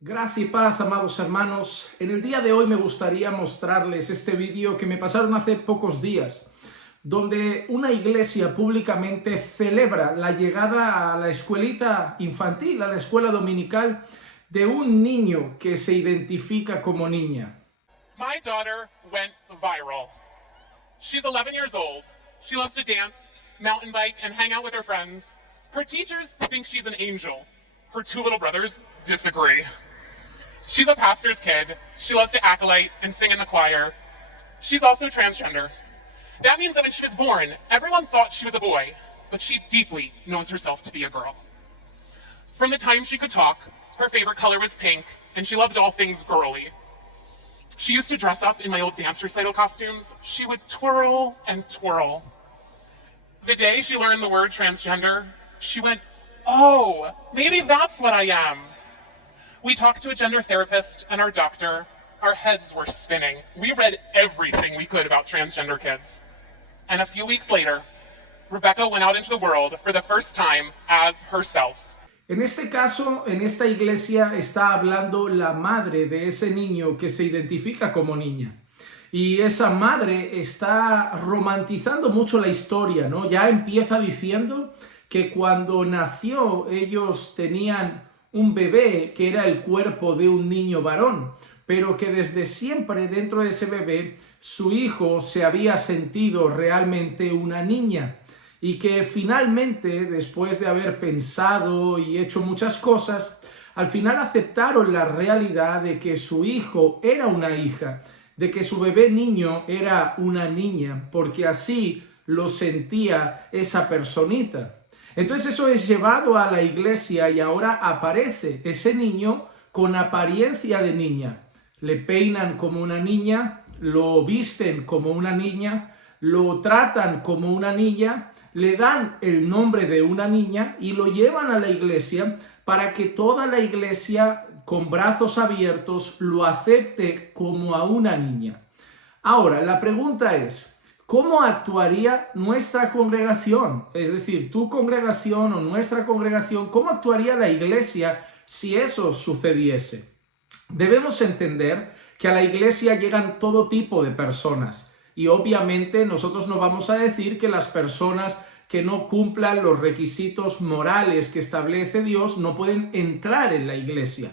Gracia y paz, amados hermanos. En el día de hoy me gustaría mostrarles este vídeo que me pasaron hace pocos días, donde una iglesia públicamente celebra la llegada a la escuelita infantil, a la escuela dominical, de un niño que se identifica como niña. My daughter went viral. She's 11 years old. She loves to dance, mountain bike, and hang out with her friends. Her teachers think she's an angel. Her two little brothers disagree. She's a pastor's kid. She loves to acolyte and sing in the choir. She's also transgender. That means that when she was born, everyone thought she was a boy, but she deeply knows herself to be a girl. From the time she could talk, her favorite color was pink, and she loved all things girly. She used to dress up in my old dance recital costumes. She would twirl and twirl. The day she learned the word transgender, she went, "Oh, maybe that's what I am." We talked to a gender therapist and our doctor. Our heads were spinning. We read everything we could about transgender kids. And a few weeks later, Rebecca went out into the world for the first time as herself. En este caso, en esta iglesia está hablando la madre de ese niño que se identifica como niña. Y esa madre está romantizando mucho la historia, ¿no? Ya empieza diciendo que cuando nació ellos tenían un bebé que era el cuerpo de un niño varón, pero que desde siempre dentro de ese bebé su hijo se había sentido realmente una niña. Y que finalmente, después de haber pensado y hecho muchas cosas, al final aceptaron la realidad de que su hijo era una hija, de que su bebé niño era una niña, porque así lo sentía esa personita. Entonces eso es llevado a la iglesia y ahora aparece ese niño con apariencia de niña. Le peinan como una niña, lo visten como una niña, lo tratan como una niña, le dan el nombre de una niña y lo llevan a la iglesia para que toda la iglesia con brazos abiertos lo acepte como a una niña. Ahora, la pregunta es, ¿cómo actuaría nuestra congregación? Es decir, tu congregación o nuestra congregación, ¿cómo actuaría la iglesia si eso sucediese? Debemos entender que a la iglesia llegan todo tipo de personas. Y obviamente nosotros no vamos a decir que las personas que no cumplan los requisitos morales que establece Dios no pueden entrar en la iglesia.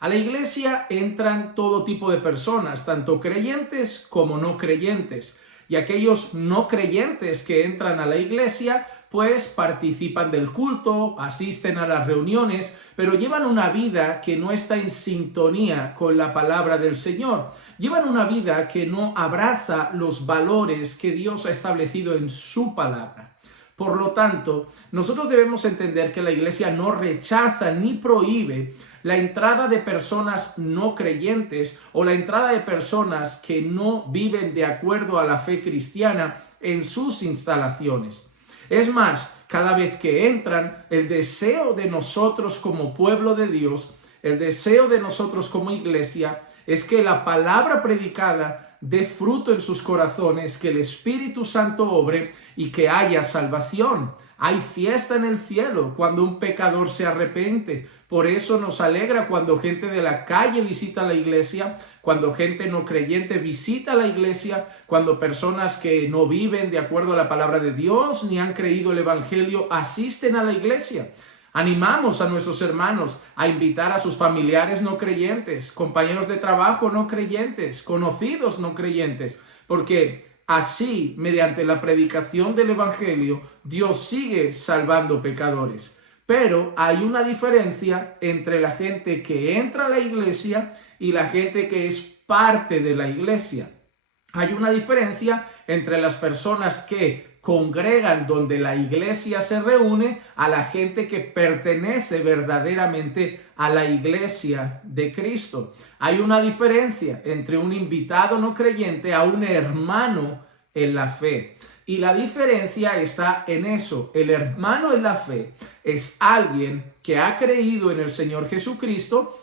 A la iglesia entran todo tipo de personas, tanto creyentes como no creyentes. Y aquellos no creyentes que entran a la iglesia, pues participan del culto, asisten a las reuniones, pero llevan una vida que no está en sintonía con la palabra del Señor. Llevan una vida que no abraza los valores que Dios ha establecido en su palabra. Por lo tanto, nosotros debemos entender que la iglesia no rechaza ni prohíbe la entrada de personas no creyentes o la entrada de personas que no viven de acuerdo a la fe cristiana en sus instalaciones. Es más, cada vez que entran, el deseo de nosotros como pueblo de Dios, el deseo de nosotros como iglesia, es que la palabra predicada dé fruto en sus corazones, que el Espíritu Santo obre y que haya salvación. Hay fiesta en el cielo cuando un pecador se arrepiente. Por eso nos alegra cuando gente de la calle visita la iglesia, cuando gente no creyente visita la iglesia, cuando personas que no viven de acuerdo a la palabra de Dios ni han creído el evangelio asisten a la iglesia. Animamos a nuestros hermanos a invitar a sus familiares no creyentes, compañeros de trabajo no creyentes, conocidos no creyentes, porque así, mediante la predicación del evangelio, Dios sigue salvando pecadores. Pero hay una diferencia entre la gente que entra a la iglesia y la gente que es parte de la iglesia. Hay una diferencia entre las personas que congregan donde la iglesia se reúne a la gente que pertenece verdaderamente a la iglesia de Cristo. Hay una diferencia entre un invitado no creyente a un hermano en la fe. Y la diferencia está en eso. El hermano en la fe es alguien que ha creído en el Señor Jesucristo,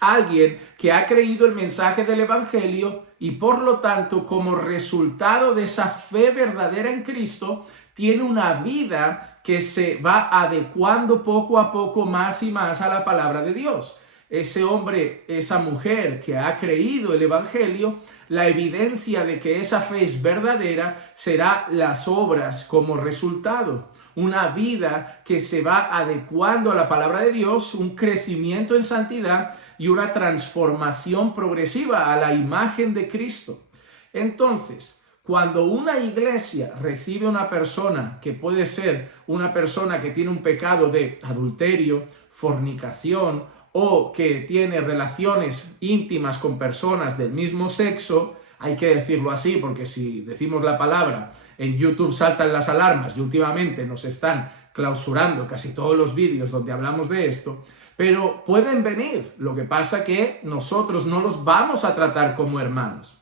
alguien que ha creído el mensaje del evangelio y por lo tanto, como resultado de esa fe verdadera en Cristo, tiene una vida que se va adecuando poco a poco más y más a la palabra de Dios. ese hombre, esa mujer que ha creído el Evangelio, la evidencia de que esa fe es verdadera será las obras como resultado. Una vida que se va adecuando a la palabra de Dios, un crecimiento en santidad y una transformación progresiva a la imagen de Cristo. Entonces, cuando una iglesia recibe una persona que puede ser una persona que tiene un pecado de adulterio, fornicación o que tiene relaciones íntimas con personas del mismo sexo, hay que decirlo así porque si decimos la palabra en YouTube saltan las alarmas y últimamente nos están clausurando casi todos los vídeos donde hablamos de esto, pero pueden venir, lo que pasa que nosotros no los vamos a tratar como hermanos.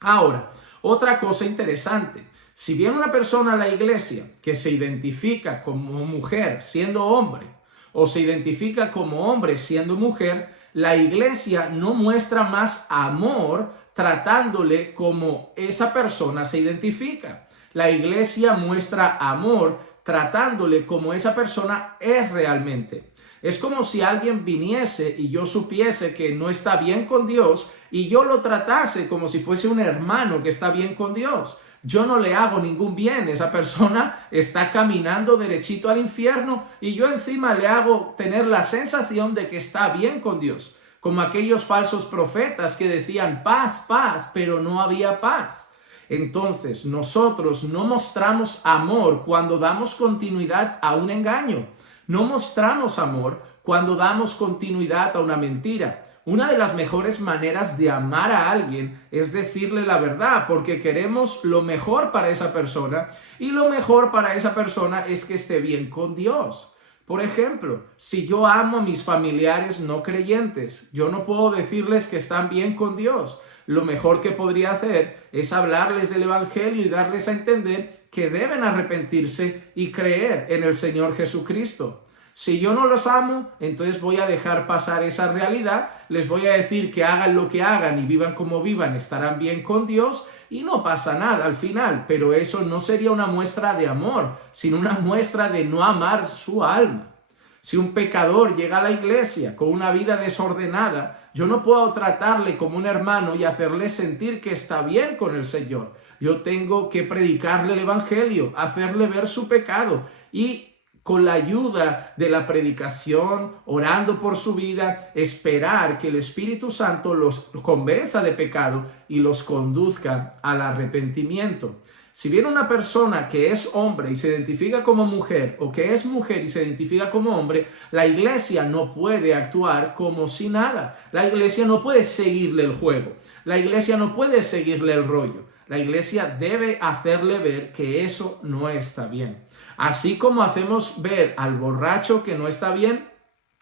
Ahora, otra cosa interesante, si viene una persona a la iglesia que se identifica como mujer siendo hombre o se identifica como hombre siendo mujer, la iglesia no muestra más amor tratándole como esa persona se identifica. La iglesia muestra amor tratándole como esa persona es realmente. Es como si alguien viniese y yo supiese que no está bien con Dios y yo lo tratase como si fuese un hermano que está bien con Dios. Yo no le hago ningún bien, esa persona está caminando derechito al infierno y yo encima le hago tener la sensación de que está bien con Dios. Como aquellos falsos profetas que decían paz, paz, pero no había paz. Entonces nosotros no mostramos amor cuando damos continuidad a un engaño. No mostramos amor cuando damos continuidad a una mentira. Una de las mejores maneras de amar a alguien es decirle la verdad, porque queremos lo mejor para esa persona y lo mejor para esa persona es que esté bien con Dios. Por ejemplo, si yo amo a mis familiares no creyentes, yo no puedo decirles que están bien con Dios. Lo mejor que podría hacer es hablarles del Evangelio y darles a entender que deben arrepentirse y creer en el Señor Jesucristo. Si yo no los amo, entonces voy a dejar pasar esa realidad, les voy a decir que hagan lo que hagan y vivan como vivan, estarán bien con Dios y no pasa nada al final, pero eso no sería una muestra de amor, sino una muestra de no amar su alma. Si un pecador llega a la iglesia con una vida desordenada, yo no puedo tratarle como un hermano y hacerle sentir que está bien con el Señor. Yo tengo que predicarle el Evangelio, hacerle ver su pecado y con la ayuda de la predicación, orando por su vida, esperar que el Espíritu Santo los convenza de pecado y los conduzca al arrepentimiento. Si viene una persona que es hombre y se identifica como mujer, o que es mujer y se identifica como hombre, la iglesia no puede actuar como si nada. La iglesia no puede seguirle el juego. La iglesia no puede seguirle el rollo. La iglesia debe hacerle ver que eso no está bien. Así como hacemos ver al borracho que no está bien,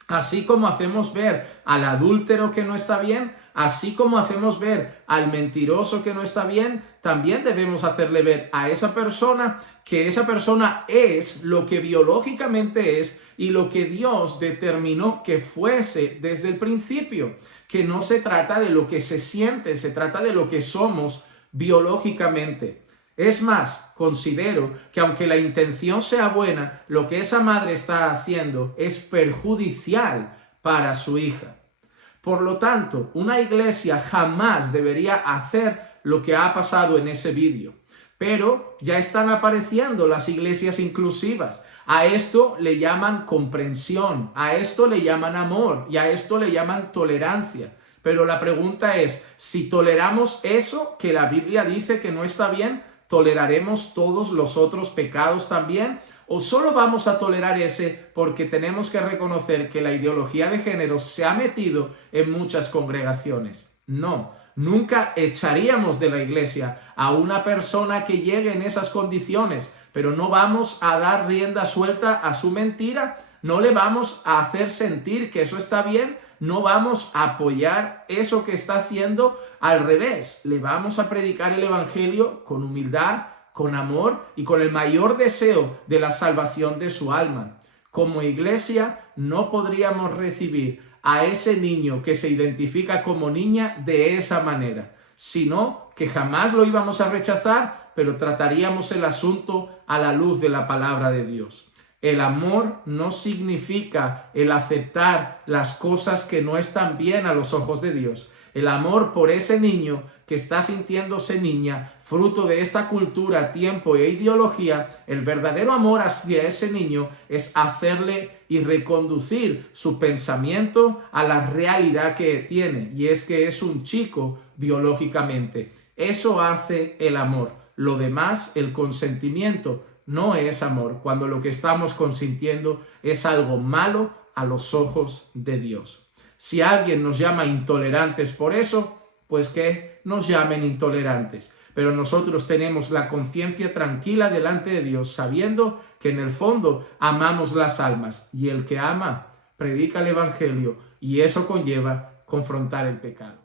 así como hacemos ver al adúltero que no está bien, así como hacemos ver al mentiroso que no está bien, también debemos hacerle ver a esa persona que esa persona es lo que biológicamente es y lo que Dios determinó que fuese desde el principio, que no se trata de lo que se siente, se trata de lo que somos biológicamente. Es más, considero que aunque la intención sea buena, lo que esa madre está haciendo es perjudicial para su hija. Por lo tanto, una iglesia jamás debería hacer lo que ha pasado en ese vídeo. Pero ya están apareciendo las iglesias inclusivas. A esto le llaman comprensión, a esto le llaman amor y a esto le llaman tolerancia. Pero la pregunta es, si toleramos eso que la Biblia dice que no está bien, ¿toleraremos todos los otros pecados también? ¿O solo vamos a tolerar ese porque tenemos que reconocer que la ideología de género se ha metido en muchas congregaciones? No, nunca echaríamos de la iglesia a una persona que llegue en esas condiciones, pero no vamos a dar rienda suelta a su mentira, no le vamos a hacer sentir que eso está bien, no vamos a apoyar eso que está haciendo, al revés, le vamos a predicar el Evangelio con humildad, con amor y con el mayor deseo de la salvación de su alma. Como iglesia no podríamos recibir a ese niño que se identifica como niña de esa manera, sino que jamás lo íbamos a rechazar, pero trataríamos el asunto a la luz de la palabra de Dios. El amor no significa el aceptar las cosas que no están bien a los ojos de Dios. El amor por ese niño que está sintiéndose niña, fruto de esta cultura, tiempo e ideología, el verdadero amor hacia ese niño es hacerle y reconducir su pensamiento a la realidad que tiene, y es que es un chico biológicamente. Eso hace el amor. Lo demás, el consentimiento, no es amor, cuando lo que estamos consintiendo es algo malo a los ojos de Dios. Si alguien nos llama intolerantes por eso, pues que nos llamen intolerantes. Pero nosotros tenemos la conciencia tranquila delante de Dios, sabiendo que en el fondo amamos las almas, y el que ama predica el evangelio, y eso conlleva confrontar el pecado.